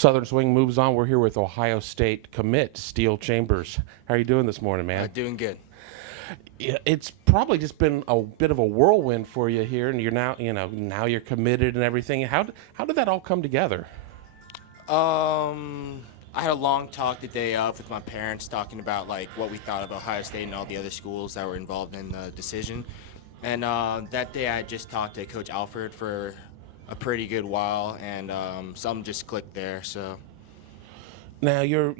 Southern Swing moves on. We're here with Ohio State commit Steele Chambers. How are you doing this morning, man? Doing good. Yeah, it's probably just been a bit of a whirlwind for you here, and you're now, now you're committed and everything. How did that all come together? I had a long talk the day of with my parents, talking about like what we thought of Ohio State and all the other schools that were involved in the decision. And that day, I just talked to Coach Alford for a pretty good while, and something just clicked there. So. Now you're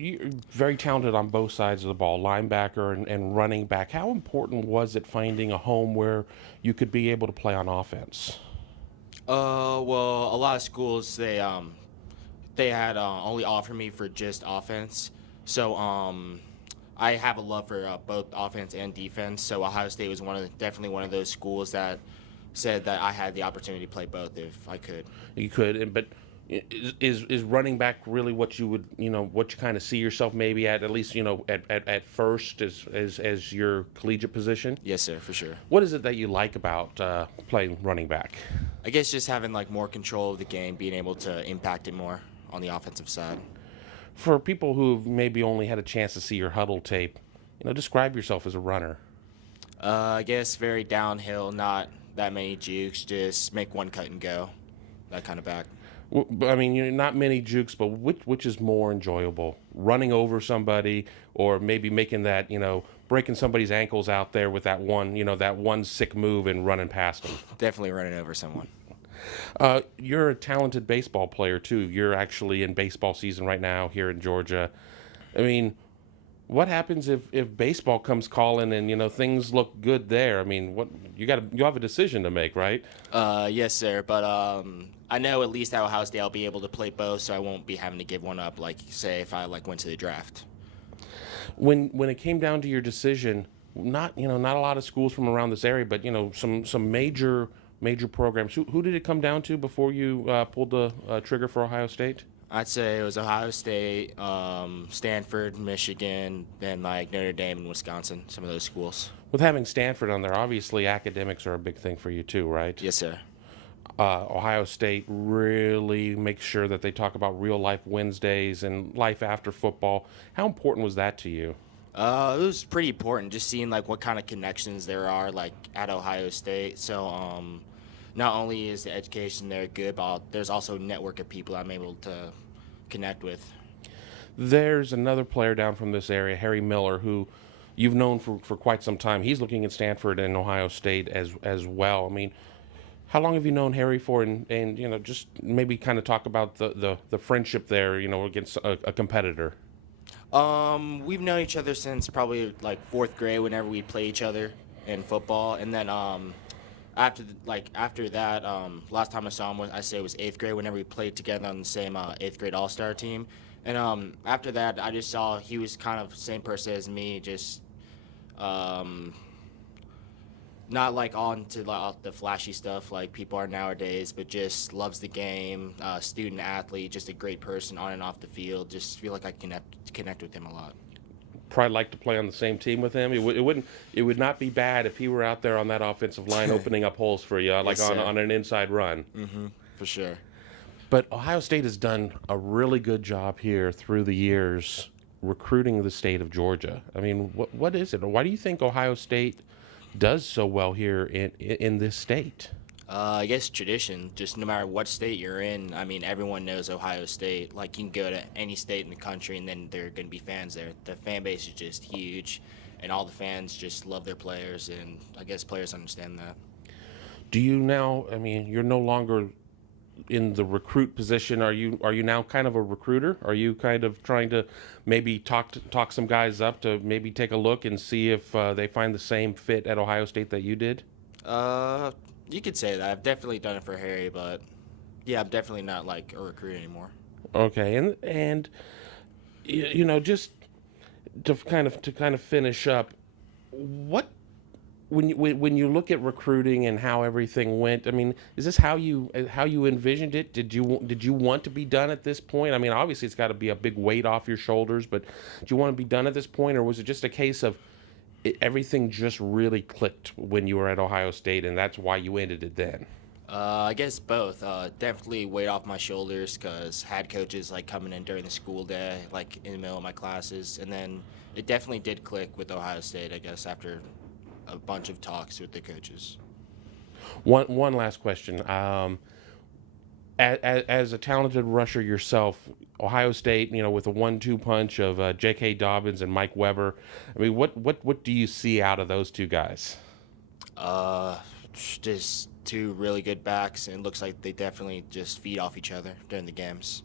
very talented on both sides of the ball, linebacker and running back. How important was it finding a home where you could be able to play on offense? Well, a lot of schools they had only offered me for just offense. So I have a love for both offense and defense. So Ohio State was definitely one of those schools that said that I had the opportunity to play both if I could. You could, but is running back really what you would, what you kind of see yourself maybe at least, at first as your collegiate position? Yes, sir, for sure. What is it that you like about playing running back? I guess just having like more control of the game, being able to impact it more on the offensive side. For people who've maybe only had a chance to see your huddle tape, describe yourself as a runner. I guess very downhill, not that many jukes, just make one cut and go, that kind of back. I mean, not many jukes, but which is more enjoyable? Running over somebody, or maybe making that, breaking somebody's ankles out there with that one sick move and running past them? Definitely running over someone. You're a talented baseball player too. You're actually in baseball season right now here in Georgia. I mean, what happens if baseball comes calling and things look good there? I mean, you have a decision to make, right? Yes, sir. But I know at least at Ohio State I'll be able to play both, so I won't be having to give one up. Like say if I went to the draft. When it came down to your decision, not a lot of schools from around this area, but some major programs. Who did it come down to before you pulled the trigger for Ohio State? I'd say it was Ohio State, Stanford, Michigan, then like Notre Dame and Wisconsin, some of those schools. With having Stanford on there, obviously academics are a big thing for you too, right? Yes, sir. Ohio State really makes sure that they talk about real life Wednesdays and life after football. How important was that to you? It was pretty important, just seeing like what kind of connections there are like at Ohio State. So not only is the education there good, but there's also a network of people I'm able to connect with. There's another player down from this area, Harry Miller, who you've known for quite some time. He's looking at Stanford and Ohio State as well. I mean, how long have you known Harry for? And just maybe kind of talk about the friendship there, against a competitor. We've known each other since probably like fourth grade whenever we play each other in football, and then after that, last time I saw him I say it was eighth grade whenever we played together on the same eighth grade all-star team. And after that, I just saw he was kind of the same person as me, just not like on to the flashy stuff like people are nowadays, but just loves the game, student athlete, just a great person on and off the field. Just feel like I connect with him a lot. Probably like to play on the same team with him. It would not be bad if he were out there on that offensive line opening up holes for you, like yes, on an inside run. Mm-hmm, for sure. But Ohio State has done a really good job here through the years recruiting the state of Georgia. I mean, what is it? Why do you think Ohio State does so well here in this state? I guess tradition, just no matter what state you're in, I mean, everyone knows Ohio State. Like, you can go to any state in the country, and then there are going to be fans there. The fan base is just huge, and all the fans just love their players, and I guess players understand that. Do you now, I mean, you're no longer in the recruit position. Are you now kind of a recruiter? Are you kind of trying to maybe talk some guys up to maybe take a look and see if they find the same fit at Ohio State that you did? You could say that. I've definitely done it for Harry, but yeah, I'm definitely not like a recruit anymore. Okay, and just to kind of finish up, what when you look at recruiting and how everything went, I mean, is this how you envisioned it? Did you want to be done at this point? I mean, obviously it's got to be a big weight off your shoulders, but do you want to be done at this point, or was it just a case of everything just really clicked when you were at Ohio State, and that's why you ended it then? I guess both. Definitely weight off my shoulders because had coaches like coming in during the school day, like in the middle of my classes, and then it definitely did click with Ohio State. I guess after a bunch of talks with the coaches. One last question. As a talented rusher yourself, Ohio State, with a 1-2 punch of J.K. Dobbins and Mike Weber. I mean, what do you see out of those two guys? Uh, just two really good backs, and it looks like they definitely just feed off each other during the games.